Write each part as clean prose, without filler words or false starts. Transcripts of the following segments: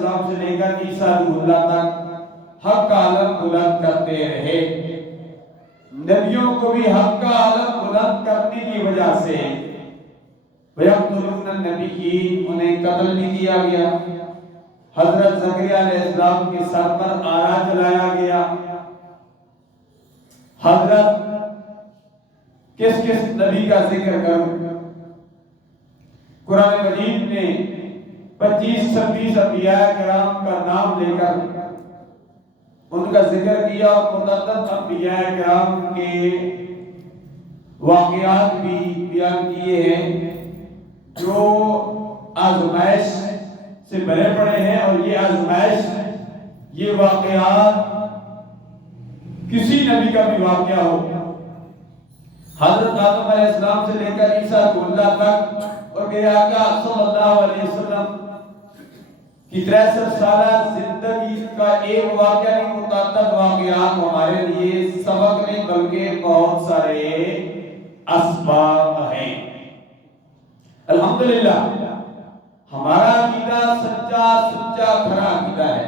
السلام سے لے کر عیسیٰ روح اللہ تک حق کا علم بلند کرتے رہے۔ نبیوں کو بھی حق کا علم بلند کرنے کی وجہ سے وَيَقْتُلُونَ النَّبِيِّينَ انہیں قتل بھی کیا گیا۔ حضرت زکریا علیہ السلام کے سر پر آرا جلایا گیا۔ حضرت کس کس نبی کا ذکر کروں؟ قرآن مجید نے 25-26 انبیاء کرام کا نام لے کر ان کا ذکر کیا اور متعدد انبیاء کرام کے واقعات بھی بیان کیے ہیں جو آزمائش سے بھرے پڑے ہیں، اور یہ آزمائش، یہ واقعات کسی نبی کا بھی واقعہ ہو، حضرت آدم علیہ السلام سے لے کر عیسیٰ اللہ تک اور میرے آقا صلی اللہ علیہ وسلم کی 63 سالہ زندگی کا ایک واقعہ نہیں، متعدد واقعات ہمارے لیے سبق نہیں بلکہ بہت سارے اسباب ہیں۔ الحمدللہ ہمارا عقیدہ سچا کھرا عقیدہ ہے۔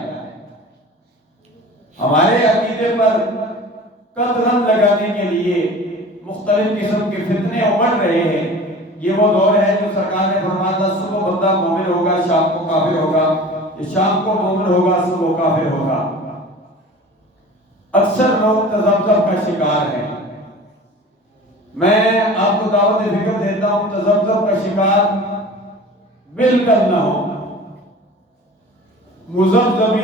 ہمارے عقیدے پر قدغن لگانے کے لیے مختلف قسم کے فتنے امڑ رہے ہیں۔ یہ وہ دور ہے جو سرکار نے فرمایا تھا صبح بندہ مومن ہوگا، شام کو کافر ہوگا، یہ شام کو مومن ہوگا، صبح کافر ہوگا۔ اکثر لوگ تذبذب کا شکار ہیں۔ میں آپ کو دعوت فکر دیتا ہوں تذبذب کا شکار بالکل نہ ہو۔ مذبذبی